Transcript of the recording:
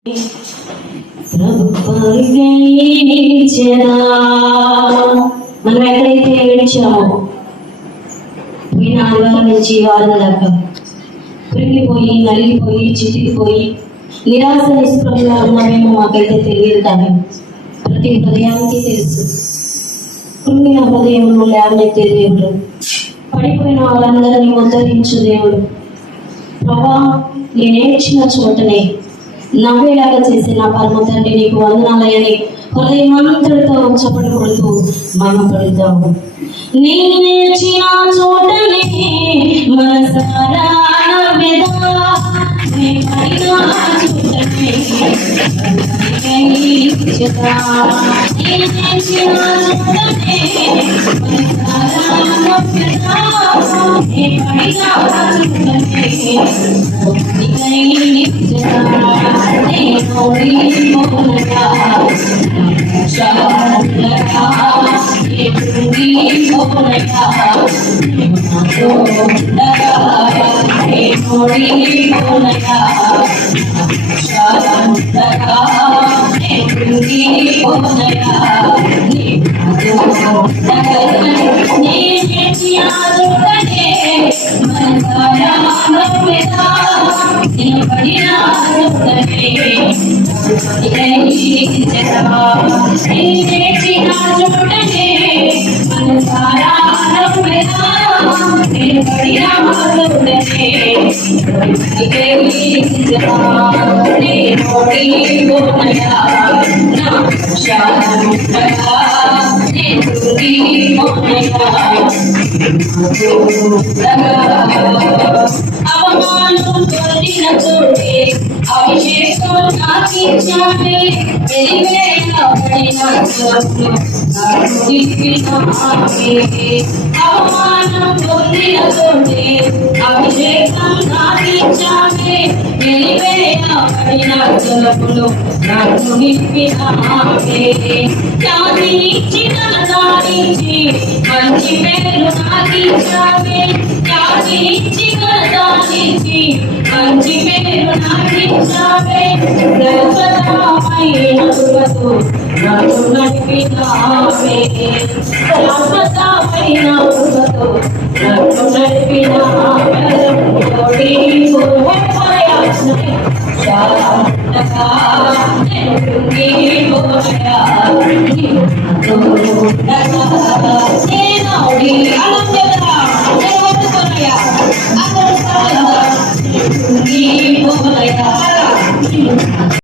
మనం ఎక్కడైతే ఏడ్చామో పోయిన ఆదివారం నుంచి వారం దాకా కృంగిపోయి నలిగిపోయి చితికిపోయి నిరాశ నిస్పృహగా ఉన్నామేమో మాకైతే తెలియదు, కానీ ప్రతి హృదయానికి తెలుసు. కృంగిన హృదయంలో లేవనెత్తే దేవుడు, పడిపోయిన వాళ్ళందరినీ ఉద్ధరించు దేవుడు. ప్రభా, నేనేడ్చిన చోటనే నవ్వేలాగా చేసి నా పరమ తండ్రి నీకు వందనాలయని హృదయమంతటితో చప్పటి కొడుతూ మహిమపడుతాము. నేను నేర్చిన చోటనే మనసారా నవ్వెదా, నేను పడిన చోటనే ఇచ్చదా, నేను నేర్చిన చోటనే మనసారా నవ్వెదా, నేను పడిన చోటనే ఇచ్చదా. అవమానం పొందిన చోటే అభిషేకం నాకించాలి, అవమానం పొందిన చోటే అభిషేకం నాకించాలి, వెలివేయబడిన తలుపులు నాకు నిప్పినావే. ఖ్యాతినిచ్చి ఘనతనిచ్చి మంచి పేరు నాకించావే, ఖ్యాతినిచ్చి ఘనతనిచ్చి మంచి పేరు నాకించావే. శాశ్వతమైన కృపతో నన్ను నడిపినావే, శాశ్వతమైన కృపతో నన్ను నడిపినావే.